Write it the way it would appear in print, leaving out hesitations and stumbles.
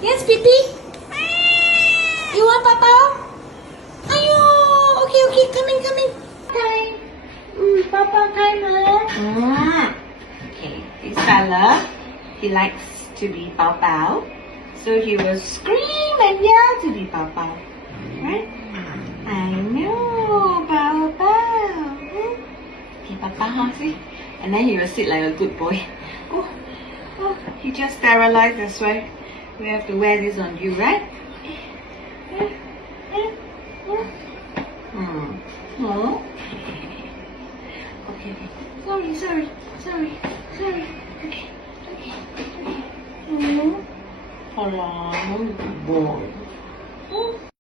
Yes, Pipi? You want Bao Bao? Ayo, okay, coming. Time. Bao Bao time, huh? Okay, this fella, he likes to be Bao Bao. So he will scream and yell to be Bao Bao. Right? I know, Bao Bao. Okay, Bao Bao, see? And then he will sit like a good boy. Oh, he just sterilized, that's why we have to wear this on you, right? No? Okay. Sorry. Okay. Oh, good boy.